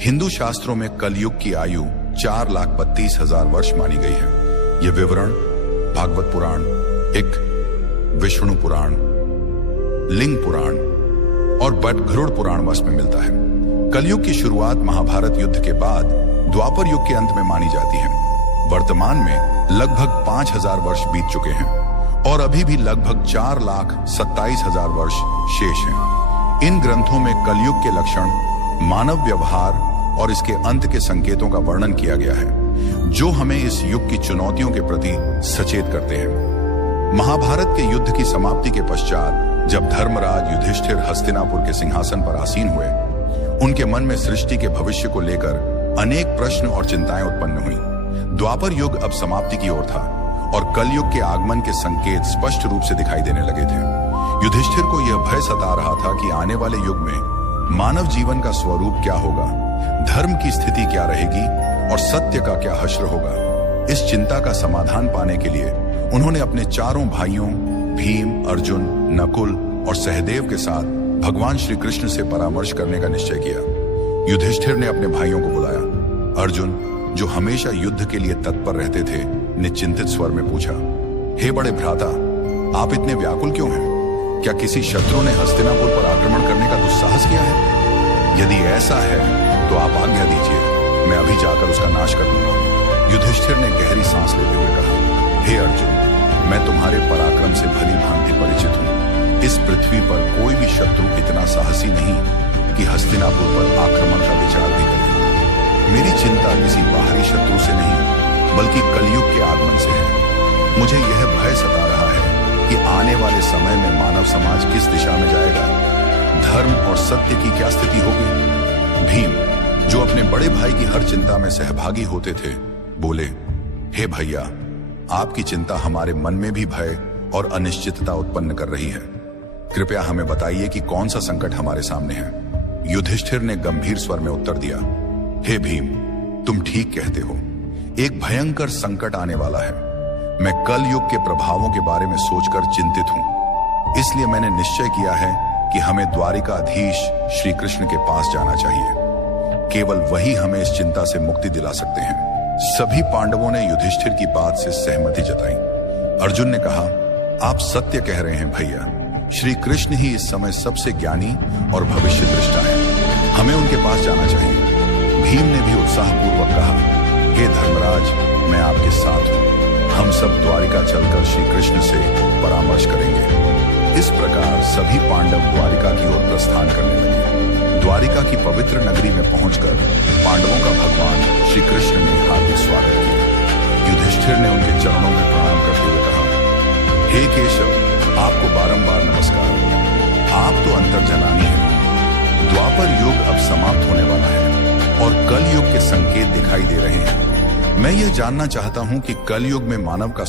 हिंदू शास्त्रों में कलयुग की आयु 4,32,000 वर्ष मानी गई है। यह विवरण भागवत पुराण, एक विष्णु पुराण, लिंग पुराण और बटगरुड़ पुराण वश में मिलता है। कलयुग की शुरुआत महाभारत युद्ध के बाद द्वापर युग के अंत में मानी जाती है। वर्तमान में लगभग 5,000 वर्ष बीत चुके हैं और अभी भी लगभग 4,27,000 वर्ष शेष हैं। इन ग्रंथों में कलयुग के लक्षण, मानव व्यवहार और इसके अंत के संकेतों का वर्णन किया गया है, जो हमें इस युग की चुनौतियों के प्रति सचेत करते हैं। महाभारत के युद्ध की समाप्ति के पश्चात जब धर्मराज युधिष्ठिर हस्तिनापुर के सिंहासन पर आसीन हुए, उनके मन में सृष्टि के भविष्य को लेकर अनेक प्रश्न और चिंताएं उत्पन्न हुई। द्वापर युग अब समाप्ति की ओर था और कलयुग के आगमन के संकेत स्पष्ट रूप से दिखाई देने लगे थे। युधिष्ठिर को यह भय सता रहा था कि आने वाले युग में मानव जीवन का स्वरूप क्या होगा, धर्म की स्थिति क्या रहेगी और सत्य का क्या हश्र होगा। इस चिंता का समाधान पाने के लिए उन्होंने अपने चारों भाइयों भीम, अर्जुन, नकुल और सहदेव के साथ भगवान श्री कृष्ण से परामर्श करने का निश्चय किया। युधिष्ठिर ने अपने भाइयों को बुलाया। अर्जुन, जो हमेशा युद्ध के लिए तत्पर रहते थे, ने चिंतित स्वर में पूछा, हे बड़े भ्राता, आप इतने व्याकुल क्यों हैं? क्या किसी शत्रु ने हस्तिनापुर पर आक्रमण करने का दुस्साहस किया है? यदि ऐसा है तो आप आज्ञा दीजिए, मैं अभी जाकर उसका नाश कर दूंगा। युधिष्ठिर ने गहरी सांस लेते हुए कहा, हे अर्जुन, मैं तुम्हारे पराक्रम से भली भांति परिचित हूँ। इस पृथ्वी पर कोई भी शत्रु इतना साहसी नहीं कि हस्तिनापुर पर आक्रमण का विचार भी करे। मेरी चिंता किसी बाहरी शत्रु से नहीं, बल्कि कलयुग के आगमन से है। मुझे यह भय सता रहा है कि आने वाले समय में मानव समाज किस दिशा में जाएगा, धर्म और सत्य की क्या स्थिति होगी। भीम, जो अपने बड़े भाई की हर चिंता में सहभागी होते थे, बोले, हे भैया, आपकी चिंता हमारे मन में भी भय और अनिश्चितता उत्पन्न कर रही है। कृपया हमें बताइए कि कौन सा संकट हमारे सामने है। युधिष्ठिर ने गंभीर स्वर में उत्तर दिया, हे भीम, तुम ठीक कहते हो, एक भयंकर संकट आने वाला है। मैं कल युग के प्रभावों के बारे में सोचकर चिंतित हूं। इसलिए मैंने निश्चय किया है कि हमें द्वारिकाधीश श्री कृष्ण के पास जाना चाहिए। केवल वही हमें इस चिंता से मुक्ति दिला सकते हैं। सभी पांडवों ने युधिष्ठिर की बात से सहमति जताई। अर्जुन ने कहा, आप सत्य कह रहे हैं भैया, श्री कृष्ण ही इस समय सबसे ज्ञानी और भविष्य दृष्टा है। हमें उनके पास जाना चाहिए। भीम ने भी उत्साहपूर्वक कहा, हे धर्मराज, मैं आपके साथ हूं। हम सब द्वारिका चलकर श्री कृष्ण से परामर्श करेंगे। इस प्रकार सभी पांडव द्वारिका की ओर प्रस्थान करने लगे। द्वारिका की पवित्र नगरी में पहुंचकर पांडवों का भगवान श्री कृष्ण ने हार्दिक स्वागत किया। युधिष्ठिर ने उनके चरणों में प्रणाम करते हुए कहा, हे केशव, आपको बारंबार नमस्कार। आप तो अंतर्जनानी हैं। द्वापर युग अब समाप्त होने वाला है और कल युग के संकेत दिखाई दे रहे हैं। मैं यह जानना चाहता हूं कि कल युग में मानव का